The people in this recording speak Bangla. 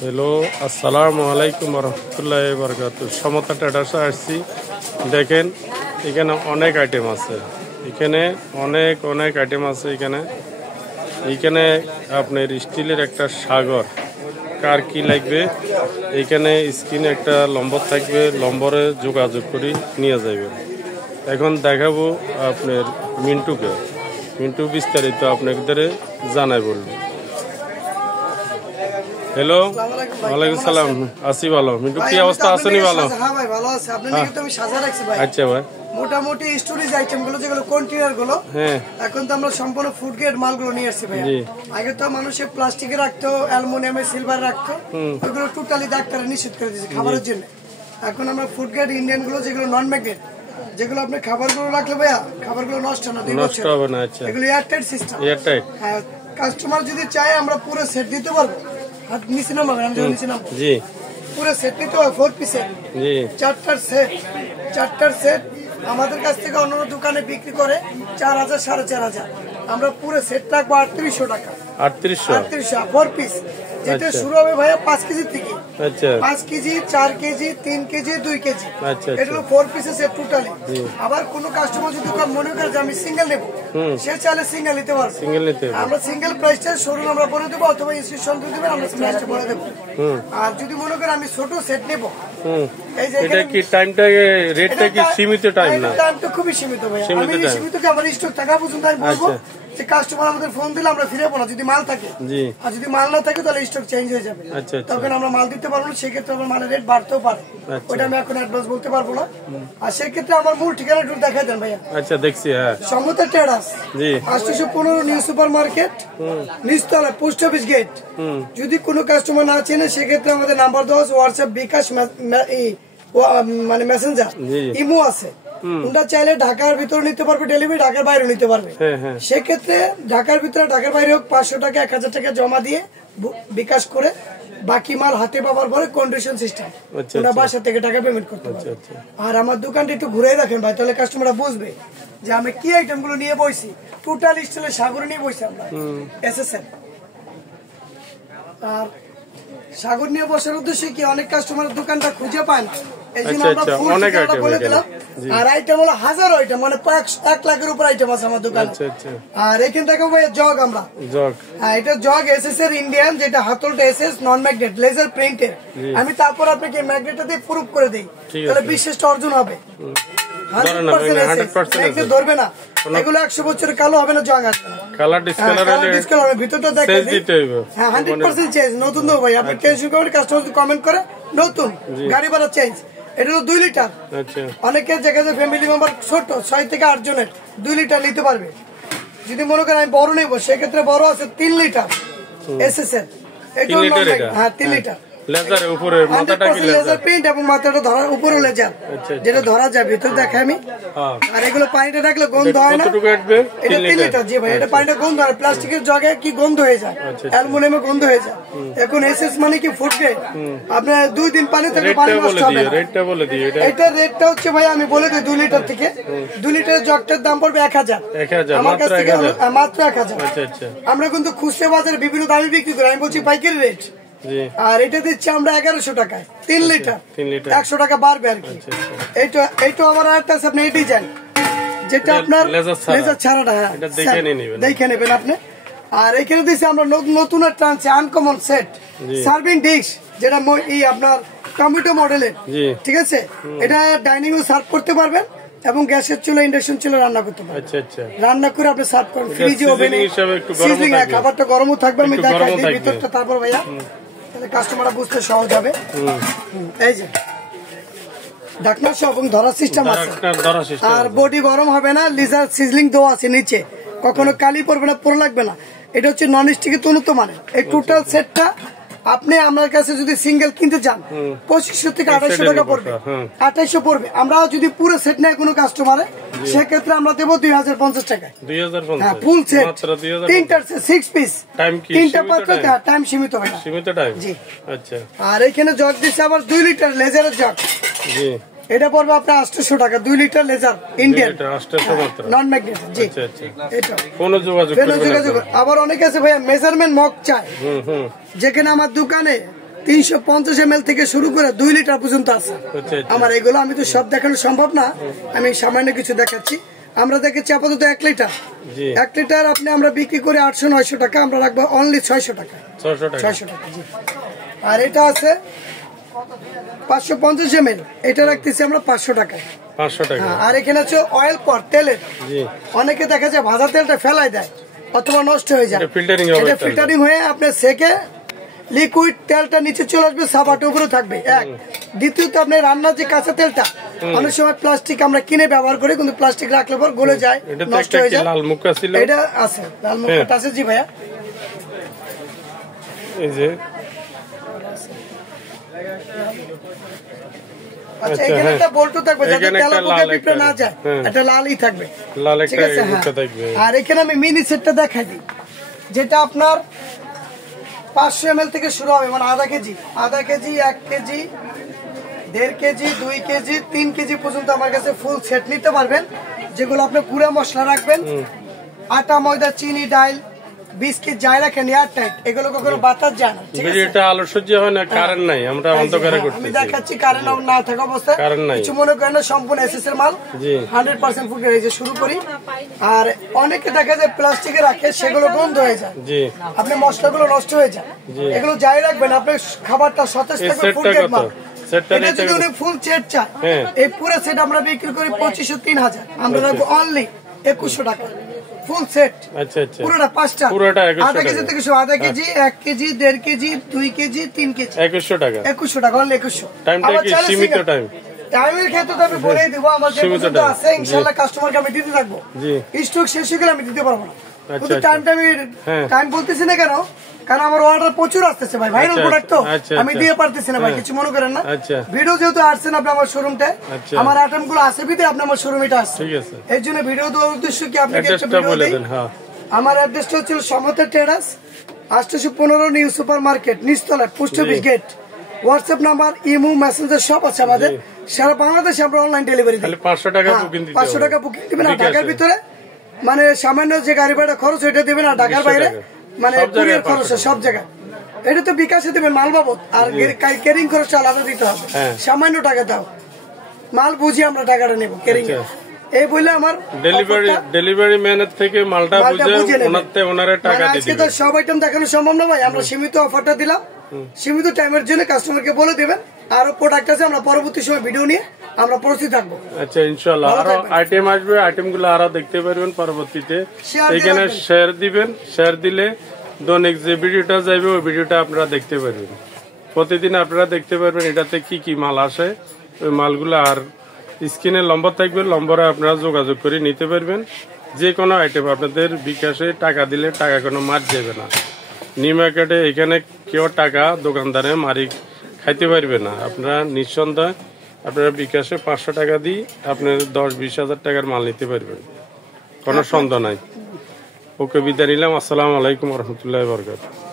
হ্যালো, আসসালামু আলাইকুম রহমতুল্লাহ বরকাত। সমতা ট্রেডার্সে আসছি। দেখেন এখানে অনেক আইটেম আছে, এখানে অনেক আইটেম আছে। এখানে আপনার স্টিলের একটা সাগর, কার কি লাগবে এখানে স্ক্রিনে একটা নম্বর থাকবে, নম্বরে যোগাযোগ করে নিয়ে যাবেন। এখন দেখাবো আপনার মিন্টু বিস্তারিত আপনাদের জানাই বলবে। হ্যালো, ওয়ালাইকুম সালাম। আসি ভালো। মিন্টু কি অবস্থা আছেনি? ভালো? হ্যাঁ ভাই, ভালো আছে। আপনার নিকে তো আমি সাজা রাখছি ভাই। আচ্ছা ভাই, মোটামুটি স্টোরেজ আইটেম গুলো যেগুলো কন্টেনার গুলো, হ্যাঁ এখন তো আমরা সম্পূর্ণ ফুড গ্রেড মালগুলো নিয়ে আসছি ভাই। আগে তো মানুষে প্লাস্টিকে রাখতো, অ্যালুমিনিয়ামে, সিলভার রাখতো, ওইগুলো টোটালি ডাক্তাররা নিষেধ করে দিয়েছে খাবারের জন্য। এখন আমরা ফুড গ্রেড ইন্ডিয়ান গুলো যেগুলো নন ম্যাগনেট, যেগুলো আপনি খাবারগুলো রাখলে ভাইয়া খাবারগুলো নষ্ট না, নষ্ট হবে না। আচ্ছা, এগুলো এয়ারটাইট সিস্টেম। এয়ারটাইট, হ্যাঁ। কাস্টমার যদি চায় আমরা পুরো সেট দিতে পারবো। হাত নিচে নামাবেন, আমি যখন নিচে নামবো জি পুরো সেট নিতে হবে। 4 পিসের জি চারটার সেট আমাদের কাছ থেকে অন্য দোকানে বিক্রি করে 4000 4500। আমরা পুরো সেট রাখবো 3800 টাকা। 3800 4 পিস, যেটা শুরু হবে ভাইয়া 5 কেজি থেকে। আচ্ছা, 5 কেজি, 4 কেজি, 3 কেজি, 2 কেজি। আচ্ছা, এগুলো 4 পিসের সেট টোটালি। আবার কোনো কাস্টমার যদি মনে করে যে আমি সিঙ্গেল নেব, সে চাইলে সিঙ্গেল নিতে পারবে। আমরা সিঙ্গেল প্রাইসটা শোরুম আমরা বলে দেবো, অথবা ইনস্টিটিউশন দিয়ে দেবেন, আমরা প্রাইসটা বলে দেবো। আর যদি মনে করে আমি ছোট সেট নেব, এই যে এটা কি টাইমটা, রেটটা কি সীমিত টাইম না? টাইমটা খুবই সীমিত ভাই। আমি সীমিত কি আমার স্টক টাকা পর্যন্ত আমি বলবো যে কাস্টমার আমাদের ফোন দিলে আমরা ফিরাবো না যদি মাল থাকে। আর যদি মাল না থাকে তাহলে স্টক চেঞ্জ হয়ে যাবে, তখন আমরা মাল দিতে পারবো না। সেক্ষেত্রে আমার মালের রেট বাড়তেও পারে, ওইটা আমি এখন অ্যাডভান্স বলতে পারবো না। আর সেক্ষেত্রে আমার মূল ঠিকানা একটু দেখাই দেন ভাইয়া। আচ্ছা, দেখছি। হ্যাঁ, Samata traders, 815 new super market, নিচতলা, পোস্ট অফিস গেট। যদি কোনো কাস্টমার না চেনে সেক্ষেত্রে আমাদের নাম্বার দেওয়া আছে, হোয়াটসঅ্যাপ, বিকাশ, মানে মেসেঞ্জার, ইমো আছে। তোমরা চাইলে ঢাকার ভিতরে নিতে পারবে ডেলিভারি, ঢাকার বাইরে নিতে পারবে। সেক্ষেত্রে ঢাকার ভিতরে, ঢাকার বাইরে হোক 500 টাকা 1000 টাকা জমা দিয়ে বিকাশ করে বাকি মাল হাতে পাওয়ার পরে কন্ডিশন সিস্টেম, তোমরা বাসা থেকে টাকা পেমেন্ট করতে পারবে। আর আমার দোকানটা একটু ঘুরে রাখেন ভাই, তাহলে কাস্টমাররা বুঝবে যে আমি কি আইটেম গুলো নিয়ে বইছি। টোটাল স্টিলের সাগর নিয়ে বইছি আমরা, এসএসএন। আর সাগর নিয়ে বসার উদ্দেশ্যে কি, অনেক কাস্টমার দোকানটা খুঁজে পায় না, এই জন্য আমরা ফুল বলে দিলাম। আর আইটেম হলো হাজারো আইটেম, মানে 1 লাখের উপর আইটেম আছে আমার দোকানে। আর এখান থেকে ভাই জগ, আমরা এটা জগ এসএস এর ইন্ডিয়ান, যেটা হাতলটা এসএস, নন ম্যাগনেট, লেজার প্রিন্টের। আমি তারপর আপনাকে ম্যাগনেটটা দিয়ে প্রুফ করে দিই, তাহলে বিশ্বাসটা অর্জন হবে। 100% ধরবে না, এগুলো 100 বছরের কালো হবে না, জং আসবে না, কালার ডিসকালার হবে। ভিতরটা দেখে দিতে হবে। হ্যাঁ, 100% চেঞ্জ, নতুন দেবো ভাই। আপনি টেনশন করবেন, কাস্টমার যদি কমেন্ট করে নতুন গাড়ি ভাড়া চেঞ্জ। এটা হলো 2 লিটার। অনেকের জায়গায় ফ্যামিলি মেম্বার ছোট, 6 থেকে 8 জনের 2 লিটার নিতে পারবে। যদি মনে করেন আমি বড় নেবো, সেক্ষেত্রে বড় আছে 3 লিটার এসএস এর। এটা হ্যাঁ 3 লিটার। লেজার উপরে মাথাটা কি লেজার প্রিন্ট, এবং মাথাটা ধরার উপরে লেজার, যেটা ধরা যায়। ভিতর দেখে আমি। আর এগুলো পানিটা রাখলে গন্ধ হয় না। এটা 3 লিটার। জি ভাই, এটা পানিটা গন্ধ হয়। প্লাস্টিকের জগে কি গন্ধ হয়ে যায়, অ্যালুমিনিয়ামে গন্ধ হয়ে যায়। এখন এসএস মানে কি ফুড গ্রেড, আপনার 2 দিন পানি থেকে পানি নষ্ট হবে না। রেটটা বলে দিই। এটা রেটটা হচ্ছে ভাই, আমি বলে দিই 2 লিটার থেকে। 2 লিটারের জগটার দাম পড়বে 1000। আমার কাছ থেকে মাত্র 1000। আমরা কিন্তু খুচরা বাজারে বিভিন্ন দামে বিক্রি করি, আমি বলছি পাইকারি রেট। আর এটা দিচ্ছি আমরা 1100 টাকায় 3 লিটার। 100 টাকা বাড়বে আর কি। এইটা আমার আরেকটা আছে, আপনি এই ডিজাইন, যেটা আপনার লেজার ছাড়াটা, হ্যাঁ দেখে নেবেন আপনি। আর এখানে দিচ্ছি আমরা নতুন ট্রান্সে আনকমন সেট সার্ভিং ডিশ, যেটা আপনার টমেটো মডেলের। ঠিক আছে, এটা ডাইনিং এ সার্ভ করতে পারবেন, এবং গ্যাসের চুলা, ইন্ডাকশন চুলা রান্না করতে পারবেন। রান্না করে আপনি সার্ভ করেন ফ্রিজে, ওভেনে, সিজলিং। খাবারটা গরমও থাকবে, আমি দেখাই দিই ভিতরটা, তারপর ভাইয়া কাস্টমাররা বুঝতে সহজ হবে। এই যে ঢাকনা সহ এবং ধরার সিস্টেম আছে। আর বডি গরম হবে না, লিজার সিজলিং দেওয়া আছে নিচে, কখনো কালি পড়বে না, পোড়া লাগবে না। এটা হচ্ছে নন স্টিকের উন্নত মানের। এই টোটাল সেটটা আপনি আমার কাছে যদি সিঙ্গেল কিনতে চান 2500 থেকে 2800 টাকা পড়বে। 2800 পড়বে। আমরা যদি পুরো সেট নেয় কোনো কাস্টমারে, সেক্ষেত্রে আমরা দেবো 2050 টাকায়। হ্যাঁ, ফুল সেট, 3টা 6 পিস, 3টা পাত্র, টাইম সীমিত হয় না, সীমিত টাইম। জি, আচ্ছা। আর এখানে জগ দিচ্ছে আবার 2 লিটার লেজারের জগ। জি, এটা পড়বে আপনার 800 টাকা, 2 litre laser Indian non magnetic. জি এটা কোনো যোগাযোগ আবার অনেকে আছে ভাইয়া মেজারমেন্ট মগ চায়, যেখানে আমার দোকানে 350 ml থেকে শুরু করে 2 লিটার পর্যন্ত আছে আমার। এগুলো আমি তো সব দেখানো সম্ভব না, আমি সামান্য কিছু দেখাচ্ছি। আমরা দেখেছি আপাতত 1 লিটার, 1 লিটার আপনি আমরা বিক্রি করে 800-900 টাকা, আমরা রাখবো অনলি 600 টাকা। 600 টাকা জি। আর এটা আছে 550 ml, এটা রাখতেছি আমরা 500 টাকায়। 500 টাকা। আর এখানে হচ্ছে অয়েল পর তেলের, অনেকে দেখা যায় ভাজা তেলটা ফেলাই দেয় অথবা নষ্ট হয়ে যায়, এটা ফিল্টারিং হয়ে আপনার সেকে লিকুইড তেলটা নিচে চলে আসবে, সাবাটা উপরে থাকবে। এক দ্বিতীয়ত আপনি রান্নার যে কাঁচা তেলটা অনেক সময় প্লাস্টিক আমরা কিনে ব্যবহার করি, কিন্তু প্লাস্টিক রাখলে পর গলে যায়, নষ্ট হয়ে যায়। এটা আছে লাল মুখটা আছে জি ভাইয়া, এই যে আচ্ছা এখানে একটা বল্টু থাকবে যাতে তেল পোকা পিঁপড়ে না যায়, এটা লালই থাকবে, ঠিক আছে। আর এখানে আমি মিনি সেটটা দেখাই দিই, যেটা আপনার 500 ml থেকে শুরু হবে, মানে আধা KG, 1 KG, 1.5 KG, 2 KG, 3 KG পর্যন্ত আমার কাছে ফুল সেট নিতে পারবেন, যেগুলো আপনি গুঁড়া মশলা রাখবেন, আটা ময়দা চিনি ডাল বিস্কিট যাই রাখেন এয়ার টাইট, এগুলো কখনো বাতাস যায় না। এটা আলো সহ্য হয় না, কারেন্ট নাই, আমরা অন্ধকারে করতেছি। আমি দেখাচ্ছি কারেন্ট না থাকা অবস্থায়, কিছু মনে করেন না, সম্পূর্ণ এসএস এর মাল 100% ফুড গ্রেড। শুরু করি। আর অনেকে দেখা যায় প্লাস্টিকে রাখে, সেগুলো বন্ধ হয়ে যায়, আপনি মশলাগুলো নষ্ট হয়ে যায়, এগুলো যাই রাখবেন আপনার খাবারটা সতেজ থাকবে। ফুড গ্রেড মাল, এটা যদি উনি ফুল সেট চায়, এই পুরো সেট আমরা বিক্রি করি 2500-3000, আমরা রাখবো অনলি 2100 টাকা ফুল সেট। আচ্ছা আচ্ছা, পুরোটা 5টা, পুরোটা 1/2 কেজি থেকে 1/2 KG, 1 KG, 1.5 KG, 2 KG, 3 KG, 2100 টাকা। 2100 টাকা অনলি 2100। টাইমটা কি সীমিত টাইম? টাইমের ক্ষেত্রে তো আমি বলেই দেবো, আমার যে পর্যন্ত আছে ইনশাআল্লাহ কাস্টমারকে আমি দিতে থাকবো। স্টক শেষ হয়ে গেলে আমি দিতে পারবো না, কিন্তু টাইমটা আমি টাইম বলতেছি না কেন, কারণ আমার অর্ডার প্রচুর আসতেছে ভাই, ভাইরাল প্রোডাক্ট তো আমি দিয়ে পারতেছি না ভাই, কিছু মনে করেন না। ভিডিও যেহেতু আসছেন আপনি আমার শোরুমটা, আমার আইটেম গুলো আছে বিদে আপনি আমার শোরুম এটা আসছে, এর জন্য ভিডিও দেওয়ার উদ্দেশ্য কি আপনাকে একটা ভিডিও দেই। আমার অ্যাড্রেসটা হচ্ছে Samata terrace 815 new super market, নিচতলা, post office gate. WhatsApp number, imo, messenger সব আছে আমাদের। সারা বাংলাদেশে আমরা অনলাইন ডেলিভারি দিই। 500 টাকা বুকিং দিতে হবে, 500 টাকা বুকিং দিবেন। আর ঢাকার ভিতরে মানে সামান্য যে গাড়ি ভাড়া খরচ ওইটা দিবেন, আর ঢাকার বাইরে মানে কুরিয়ার খরচ সব জায়গায় এটা তো বিকাশে দেবেন মাল বাবদ, আর ক্যারিং খরচটা আলাদা দিতে হবে, সামান্য টাকা দাও, মাল বুঝি আমরা টাকাটা নেব ক্যারিং। এই বলে আমার ডেলিভারি ম্যানের থেকে মালটা বুঝে ওনারে টাকা দিতে আজকে তো সব আইটেম দেখানো সম্ভব না ভাই, আমরা সীমিত অফারটা দিলাম, সীমিত টাইমের জন্য কাস্টমারকে বলে দিবেন। আরো প্রোডাক্ট আছে, আমরা পরবর্তী সময় ভিডিও নিয়ে আমরা প্রস্তুত থাকবো। আচ্ছা ইনশাআল্লাহ আরো আইটেম আসবে, আইটেম গুলো আরো দেখতে পারবেন পরবর্তীতে। এখানে শেয়ার দিবেন, শেয়ার দিলে দৈনিক যে ভিডিওটা যাবে ওই ভিডিওটা আপনারা দেখতে পারবেন, প্রতিদিন আপনারা দেখতে পারবেন এটাতে কি কি মাল আসে, ওই মালগুলো। আর স্ক্রিনে নম্বর থাকবে, নম্বরে আপনারা যোগাযোগ করে নিতে পারবেন। যে কোনো আইটেম আপনাদের বিকাশে টাকা দিলে টাকা কোনো মার যাবে না। নিউ মার্কেটে এখানে কেউ টাকা দোকানদারে মারি খাইতে পারবে না। আপনারা নিঃসন্দেহে আপনারা বিকাশে 500 টাকা দিয়ে আপনার 10-20 হাজার টাকার মাল নিতে পারবেন, কোনো সন্দেহ নাই। ওকে বিদায় নিলাম। আসসালামু আলাইকুম রহমতুল্লাহ বরকাতুহু।